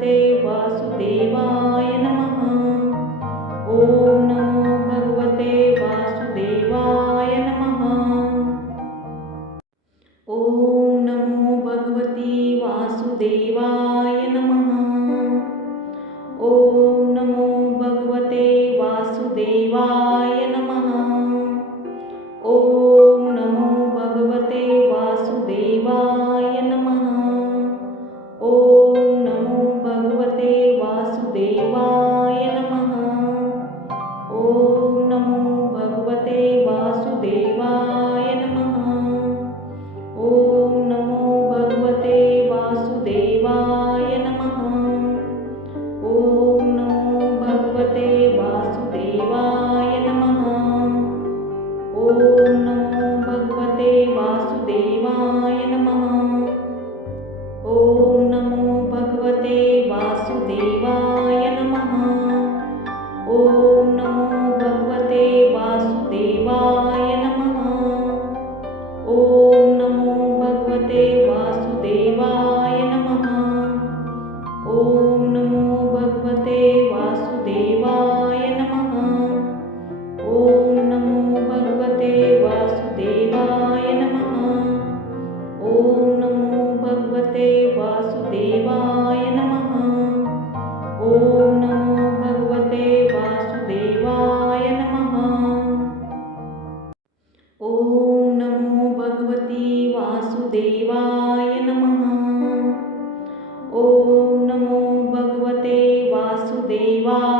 भगवते वासुदेवाय नमः. ओम नमो भगवते वासुदेवाय नमः. ओम नमो भगवती वासुदेवाय नमः. ओम नमो भगवते वासुदेवाय नमः. ओम नमो भगवते वासुदेवाय नमः. ओम नमो भगवते वासुदेवाय नमः. ओम नमो भगवते वासुदेवाय नमः. ओम नमो भगवते वासुदेवाय नमः. ओम नमो भगवते वासुदेवाय नमः. ओम नमो भगवते वासुदेवाय नमः. ओम नमो भगवते वासुदेवाय नमः. ओम नमो भगवते वासुदेवाय नमः. ओम नमो भगवते वासुदेवाय नमः. ओम नमो भगवते वासुदेवाय नमः. ओम नमो भगवते वासुदेवाय नमः. ओम नमो भगवते वासुदेवाय नमः. ओम नमो भगवते वासुदेवाय नमः. ओम नमो भगवती वासुदेवाय नमः. ओम नमो भगवते वासुदेवाय